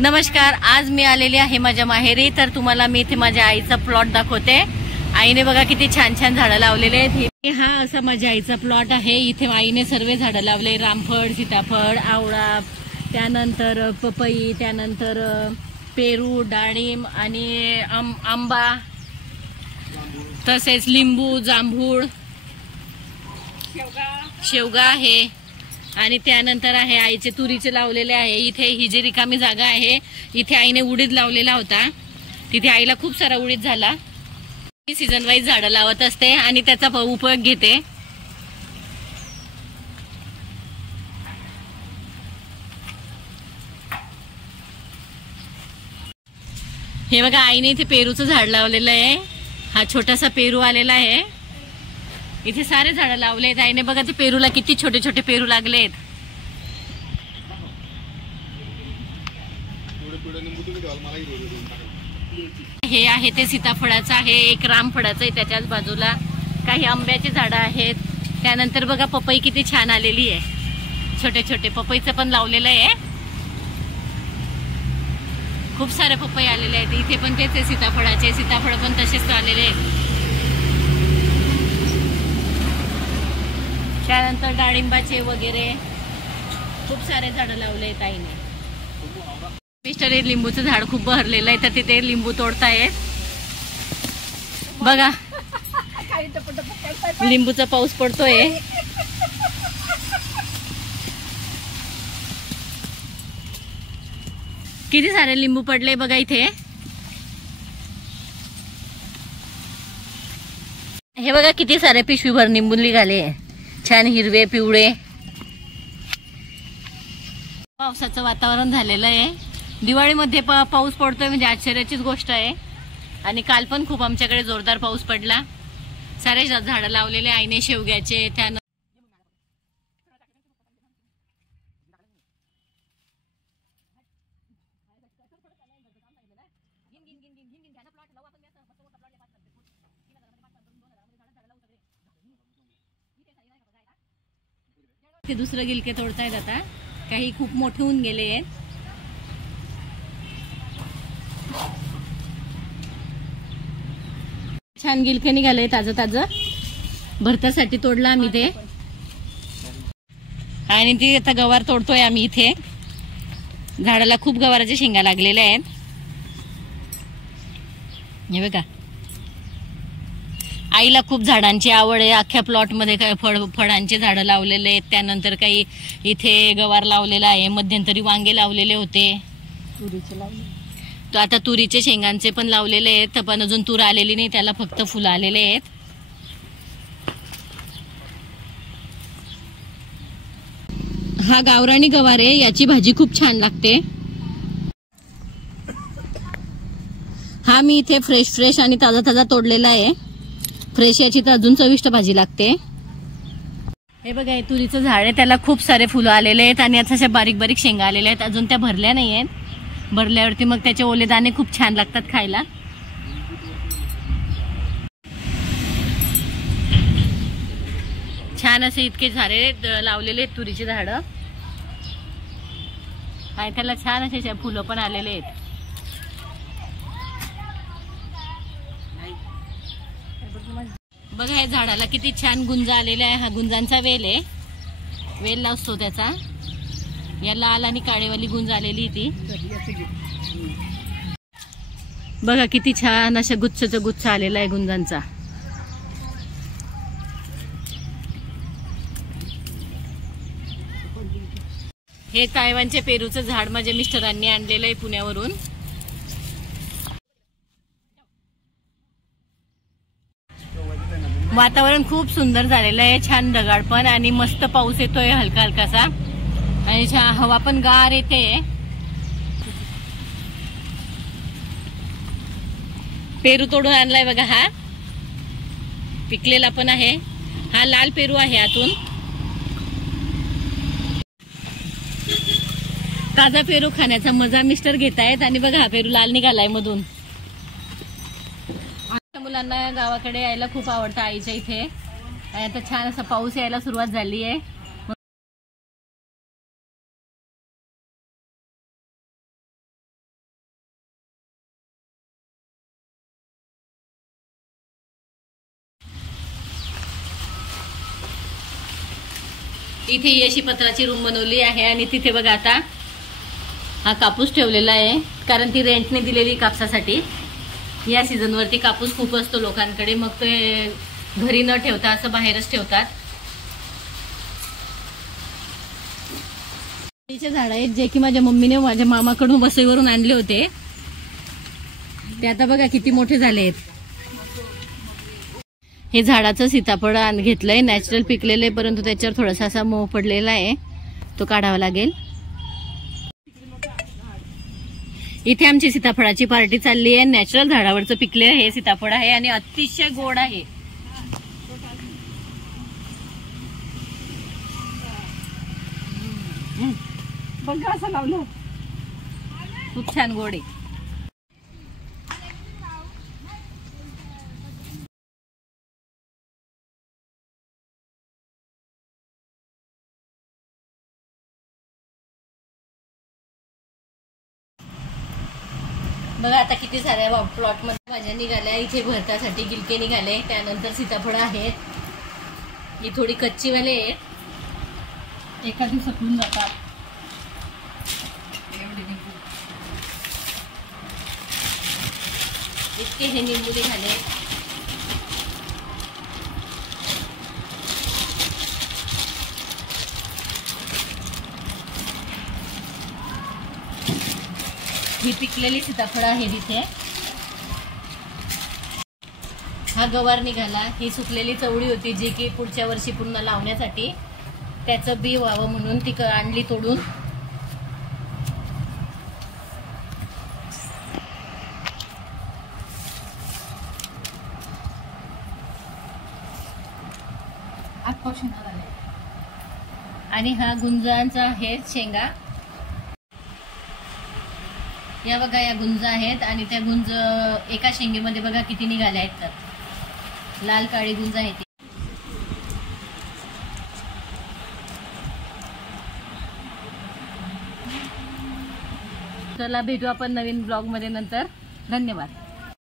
नमस्कार, आज मी आलेली आहे माझ्या माहेरी. तर तुम्हाला मी इथे माझ्या आईचा प्लॉट दाखवते. आईने बघा किती छान छान झाडं लावलेले आहेत. हा असा माझ्या आईचा प्लॉट आहे. इथे आईने सर्व झाडं लावले, रामफळ, सीताफळ, आवळा, त्यानंतर पपई, त्यानंतर पेरू, डाळिंब आणि आंबा, तसेच लिंबू, जांभूळ, शेवगा आहे. आणि त्यानंतर आहे आईचे तुरीचे लावलेले आहे. इथे ही जी रिकामी जागा आहे इथे आईने उडीद लावलेला होता. तिथे आईला खूप सारा उडीद झाला. सीझन वाईज झाडं लावत असते आणि त्याचा उपयोग घेते. हे बघा आईने इथे पेरूचं झाड लावलेलं आहे. हा छोटासा पेरू आलेला आहे. इथे सारे झाडं लावले आहेत आईने. बघा ते पेरूला किती छोटे छोटे पेरू लागलेत. हे आहे ते सीताफळाचं आहे, एक रामफळाचं आहे त्याच्याच बाजूला. काही आंब्याचे झाडं आहेत. त्यानंतर बघा पपई किती छान आलेली आहे. छोटे छोटे पपईचं पण लावलेलं आहे. खूप सारे पपई आलेले आहेत. इथे पण तेच आहे सीताफळाचे. सीताफळ पण तसेच आलेले आहेत. त्यानंतर डाळिंबाचे वगैरे खूप सारे झाडं लावले आहेत आईने. मिस्टर लिंबूचं झाड खूप बहरलेलं आहे तर तिथे लिंबू तोडतायत. बघा लिंबूचा पाऊस पडतोय. किती सारे लिंबू पडले बघा इथे. हे बघा किती सारे पिशवीभर लिंबू निघाले. छान हिरवे पिवळे. पावसाचं वातावरण झालेलं आहे. दिवाळीमध्ये पाऊस पडतोय म्हणजे आश्चर्याचीच गोष्ट आहे. आणि काल पण खूप आमच्याकडे जोरदार पाऊस पडला. सारे झाडं लावलेले आईने शेवग्याचे. त्यानंतर ते दुसरं गिलके तोडतायत आता. काही खूप मोठे होऊन गेले आहेत. छान गिलके निघाले ताजं ताजं. भरतासाठी तोडला आम्ही ते. आणि ती आता गवार तोडतोय आम्ही इथे. झाडाला खूप गवाराच्या शेंगा लागलेल्या आहेत. हे बघा आईला खूप झाडांची आवड आहे. अख्ख्या प्लॉट मध्ये काही फळांचे झाडं लावलेले आहेत. त्यानंतर काही इथे गवार लावलेला आहे. मध्यंतरी वांगे लावलेले होते. तो आता तुरीचे शेंगांचे पण लावलेले आहेत. पण अजून तूर आलेली नाही, त्याला फक्त फुलं आलेले आहेत. हा गावरानी गवार आहे. याची भाजी खूप छान लागते. हा मी इथे फ्रेश आणि ताजा ताजा तोडलेला आहे. फ्रेश याची तर अजून चविष्ट भाजी लागते. हे बघा हे तुरीचं झाड आहे. त्याला खूप सारे फुलं आलेले आहेत आणि अशा बारीक बारीक शेंगा आलेल्या आहेत. अजून त्या भरल्या नाही आहेत. भरल्यावरती मग त्याचे ओले दाणे खूप छान लागतात खायला. छान असे इतके झाडे लावलेले आहेत तुरीची झाडं. आणि त्याला छान असे फुलं पण आलेले आहेत. बघा या झाडाला किती छान गुंज आलेला आहे. हा गुंजांचा वेल आहे. वेल असतो त्याचा. या लाल आणि काळेवाली गुंज आलेली ती. बघा किती छान अशा गुच्छ आलेला आहे गुंजांचा. हे तायवानचे पेरूचं झाड माझ्या मिस्टरांनी आणलेलं आहे पुण्यावरून. वातावरण खूप सुंदर झालेलं आहे. छान ढगाळ पण आणि मस्त पाऊस येतोय हलका हलकासा. आणि हवा पण गार येते. पेरू तोडून आणलाय बघा. हा पिकलेला पण आहे. हा लाल पेरू आहे आतून. ताजा पेरू खाण्याचा मजा मिस्टर घेतायत. आणि बघा हा पेरू लाल निघालाय मधून. मुलांना गावाकडे यायला खूप आवडतं आईच्या इथे. आणि आता छान असा पाऊस यायला सुरुवात झाली आहे. इथे ही अशी पत्राची रूम बनवली आहे आणि तिथे बघा आता हा कापूस ठेवलेला आहे, कारण ती रेंटने दिलेली कापसासाठी. या सीझनवरती कापूस खूप असतो लोकांकडे, मग ते घरी न ठेवता असं बाहेरच ठेवतात. केळीचे झाड आहेत जे की माझ्या मम्मीने माझ्या मामाकडून वसईवरून आणले होते. ते आता बघा किती मोठे झाले आहेत. हे झाडाचं सीताफळ घेतलंय, नॅचरल पिकलेलं आहे, परंतु त्याच्यावर थोडासा असा मोह पडलेला आहे, तो काढावा लागेल. इथे आमची सीताफळाची पार्टी चालली आहे. नॅचरल झाडावरचं पिकलेलं हे सीताफळ आहे आणि अतिशय गोड आहे. बघा असं लावलं, खूप छान गोड आहे. बघा आता किती साऱ्या प्लॉट मध्ये भाज्या निघाल्या. इथे भरतासाठी गिलके निघाले, त्यानंतर सीताफळ आहेत. ही थोडी कच्चीवाले आहेत, एका दिवसात होऊन जातात. इतके हे निंबू निघाले. ही पिकलेली सीताफळ आहे तिथे. हा गवार निघाला. ही सुकलेली चवळी होती जी की पुढच्या वर्षी पुन्हा लावण्यासाठी त्याचं बी व्हावं म्हणून ती आणली तोडून. आणि हा गुंजांचा आहे शेंगा. या बघा या गुंज आहेत आणि त्या गुंज एका शेंगेमध्ये बघा किती निघाल्या आहेत. तर लाल काळी गुंज आहे ती. चला भेटू आपण नवीन ब्लॉग मध्ये नंतर. धन्यवाद.